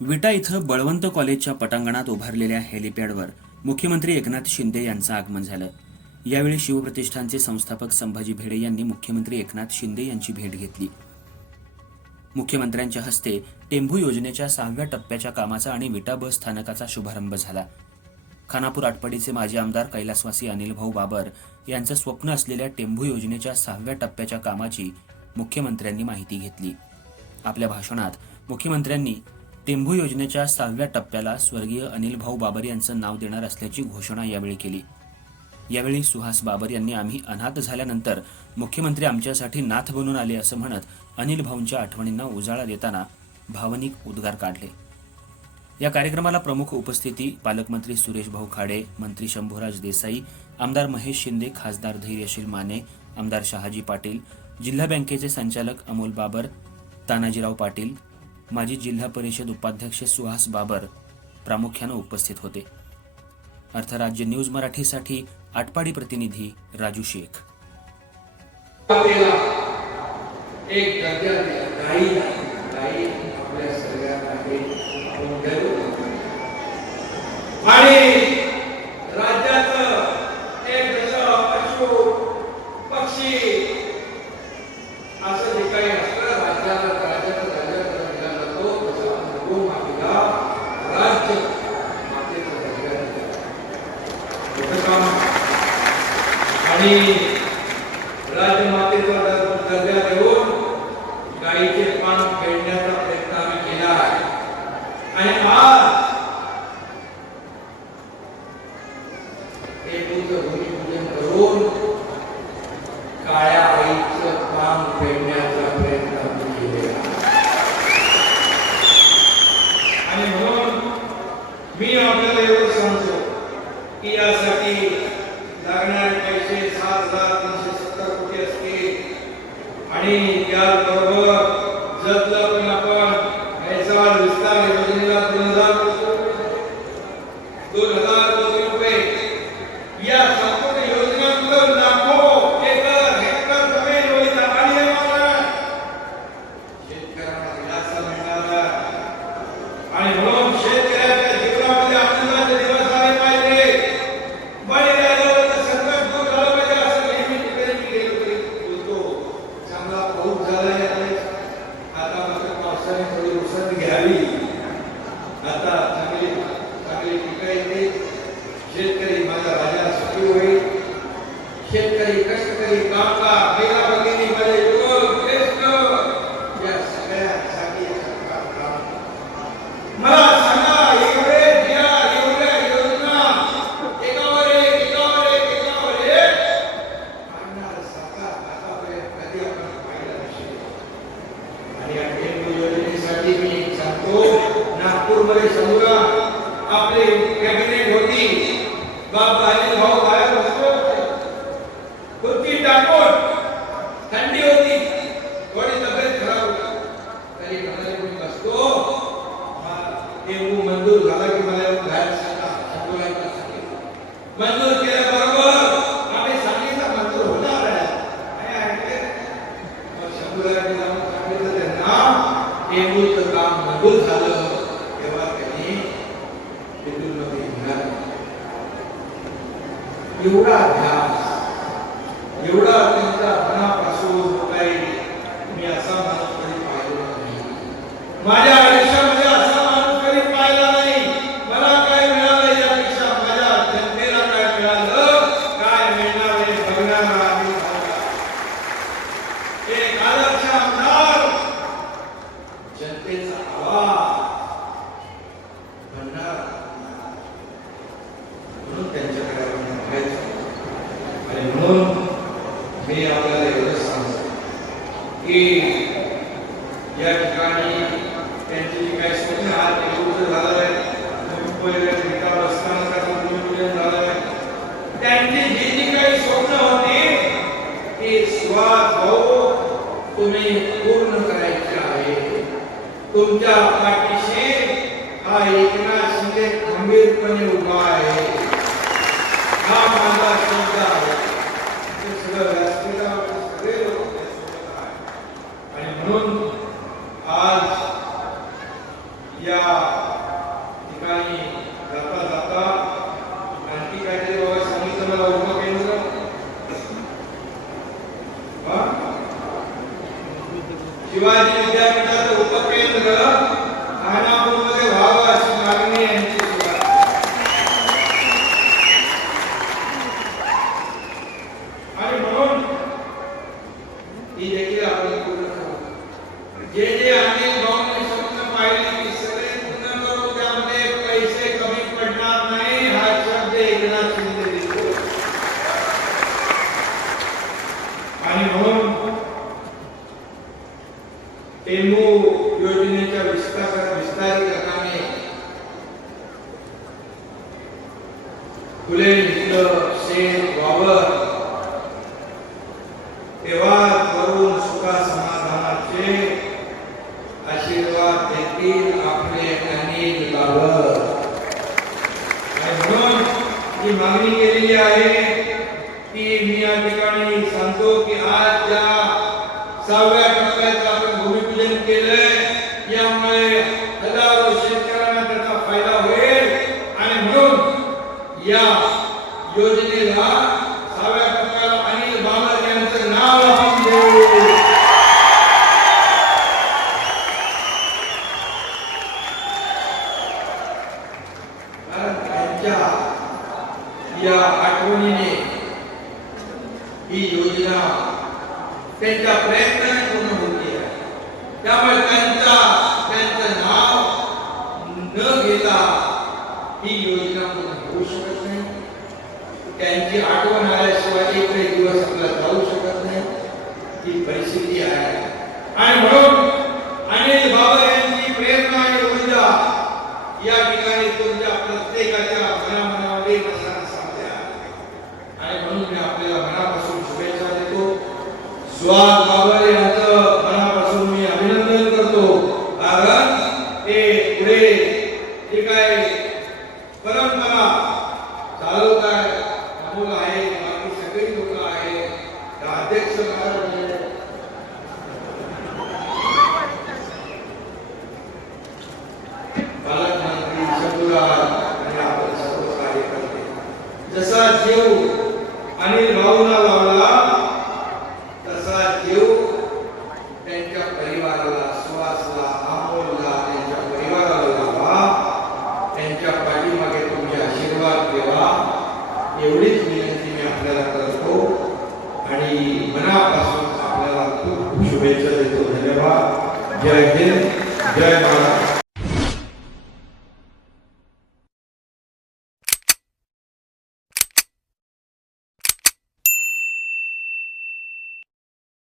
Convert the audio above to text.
विटा इथं बळवंत कॉलेजच्या पटांगणात उभारलेल्या हेलिपॅडवर मुख्यमंत्री एकनाथ शिंदे यांचं आगमन झालं. यावेळी शिवप्रतिष्ठानचे संस्थापक संभाजी भिडे यांनी मुख्यमंत्री एकनाथ शिंदे यांची भेट घेतली. मुख्यमंत्र्यांच्या हस्ते टेंभू योजनेच्या 6व्या टप्प्याच्या कामाचा आणि विटा बस स्थानकाचा शुभारंभ झाला. खानापूर आटपाडीचे माजी आमदार कैलासवासी अनिलभाऊ बाबर यांचं स्वप्न असलेल्या टेंभू योजनेच्या 6व्या टप्प्याच्या कामाची मुख्यमंत्र्यांनी माहिती घेतली. आपल्या भाषणात मुख्यमंत्र्यांनी टेंभू योजनेच्या 6व्या टप्प्याला स्वर्गीय अनिलभाऊ बाबर यांचं नाव देणार असल्याची घोषणा यावेळी केली. यावेळी सुहास बाबर यांनी आम्ही अनाथ झाल्यानंतर मुख्यमंत्री आमच्यासाठी नाथ बनून आले असं म्हणत अनिलभाऊंच्या आठवणींना उजाळा देताना भावनिक उद्गार काढले. या कार्यक्रमाला प्रमुख उपस्थिती पालकमंत्री सुरेशभाऊ खाडे, मंत्री शंभूराज देसाई, आमदार महेश शिंदे, खासदार धैर्यशील माने, आमदार शहाजी पाटील, जिल्हा बँकेचे संचालक अमोल बाबर, तानाजीराव पाटील, माजी जिल्हा परिषद उपाध्यक्ष सुहास बाबर प्रामुख्यानं उपस्थित होते. अर्थराज्य न्यूज मराठीसाठी आटपाडी प्रतिनिधी राजू शेख. एक आपल्या सगळ्यांना आणि राज्याचं एक जसं पशु पक्षी असं जे काही असतं राज्याला राज्य दिला जातो तसं गोमातेला राज्य मातेचा दर्जा दिला आणि राजमातेचा दर्जा देऊन गायीचे पान फेडण्याचा प्रयत्न आम्ही केला आहे. आणि आज टेंभूचं भूमिपूजन करून काळ्या आईचं पान फेडण्याचा प्रयत्न आम्ही केलेला आणि म्हणून मी आपल्याला एवढं सांगतो की यासाठी लागणारे पैसे 7,370 कोटी असतील आणि त्याबरोबर जतलं पण आपण हैसाळ विस्तार योजनेला 2,000 कोटी रुपये या संपूर्ण योजनेतून लाखो एकर हेक्टर जमीन होईल आणि शेतकऱ्यांना दिलासा मिळणार आणि म्हणून शेतकऱ्याच्या जीवनामध्ये आनंदाचे दिवस आले पाहिजे. बळी राहिलं तर संकट दूर झालं पाहिजे असं नेहमी तिकडे बोलतो. चांगला पाऊस झाला आता मात्र पावसाने थोडी उसंत घ्यावी. आता चांगली पिकं येतील. शेतकरी माझ्या राजाला सुखी होईल. शेतकरी कष्टकरी कामगार महिला भगिनी माझे युवक श्रेष्ठ या सगळ्यांसाठी सरकार काम मला सांगा. एवढ्या योजना एकावर एक आणणार सरकार आतापर्यंत कधी आपण पाहिलं नसेल. आणि या टेंभू योजनेसाठी मी सांगतो नागपूरमध्ये समोर आपली कॅबिनेट होती. बाप अनिलभाऊ बाहेर बसलो खुर्ची टाकून थंडी होती, थोडी तब्येत खराब होती तरी म्हणाले मी बसतो. टेंभू मंजूर झाला की मला बाहेर मंजूर केल्याबरोबर आम्ही सांगितलं मंजूर होणार आहे. शंभूराजांनी जाऊन सांगितलं त्यांना टेंभूचं काम मंजूर झालं तेव्हा त्यांनी टेंभूमध्ये एवढा ध्यास एवढा त्यांच्या मनापासून काही मी असा माणूस कधी पाहिला नाही. माझ्या आयुष्यामध्ये असा माणूस कधी पाहिला नाही. मला काय मिळालं यापेक्षा माझ्या जनतेला काय मिळालं, काय मिळणार हे बघणार आम्ही. एक आदर्श आमदार जनतेचा आवाज म्हणणार म्हणून त्यांच्याकडे आणि म्हणून मी आपल्याला एवढं सांगतो की या ठिकाणी त्यांची जी काही स्वप्न आज निवृत्त झालंय, विटा बसस्थानकाचं भूमिपूजन झालंय, त्यांची जी काही स्वप्न होती ती सुहास भाऊ तुम्ही पूर्ण करायची आहे. तुमच्या पाठीशी हा एकनाथ शिंदे खंबीरपणे उभा आहे. हा माझा शब्द आहे. शिवाजी विद्यापीठाचं उपकेंद्र खानापूरमध्ये व्हावं अशी मागणी यांची सुरू आहे. आणि म्हणून ही देखील आपण पूर्ण करू. जे जे अनिल भाऊंनी स्वप्न पाहिले की सगळे पूर्ण करू. त्यामध्ये पैसे कमी पडणार नाही हा शब्द एकनाथ शिंदे देतो. आणि म्हणून टेंबू योजनेच्या विस्तारीकरणाने फुले घेतलं शेत वावर तेव्हा करून सुखा समाधानाचे आशीर्वाद देतील आपले अनिल बाबर. आणि म्हणून जी मागणी केलेली आहे ती मी या ठिकाणी सांगतो की आज ज्या 6व्या टप्प्याचं आपण भूमिपूजन केलंय यामुळे हजारो शेतकऱ्यांना त्याचा फायदा होईल. आणि म्हणून या योजनेला 6व्या टप्प्याला अनिल बाबर यांचं नाव आपण देऊ. त्यांच्या या आठवणीने ही योजना त्यांच्या प्रयत्नाने पूर्ण होती आहे. त्यामुळे त्यांचं नाव न घेता ही योजना पूर्ण होऊ शकत नाही. त्यांची आठवण आल्याशिवाय एकही दिवस आपला जाऊ शकत नाही. ही परिस्थिती आहे. आणि म्हणून अनिल बाबर यांची प्रेरणा आणि ऊर्जा या ठिकाणी तुमच्या प्रत्येकाच्या मनामध्ये बसण्यास सांगते. आणि म्हणून मी आपल्याला मनापासून शुभेच्छा देतो. सुहास बाबर यांचं मनापासून मी अभिनंदन करतो. कारण ते पुढे जे काय परंपरा चालवत आहे अमोल आहे. बाकी सगळी लोक आहेत. अध्यक्ष पालकमंत्री शंभूराज आणि आपण सर्व कार्यकर्ते जसा जीव अनिल भाऊंना लावला तसा जीव त्यांच्या परिवाराला सुहासला अमोलला त्यांच्या परिवाराला लावा. त्यांच्या पाठीमागे तुमचे आशीर्वाद देवा एवढीच विनंती मी आपल्याला करतो. आणि मनापासून आपल्याला खूप शुभेच्छा देतो. धन्यवाद. जय हिंद, जय महाराष्ट्र.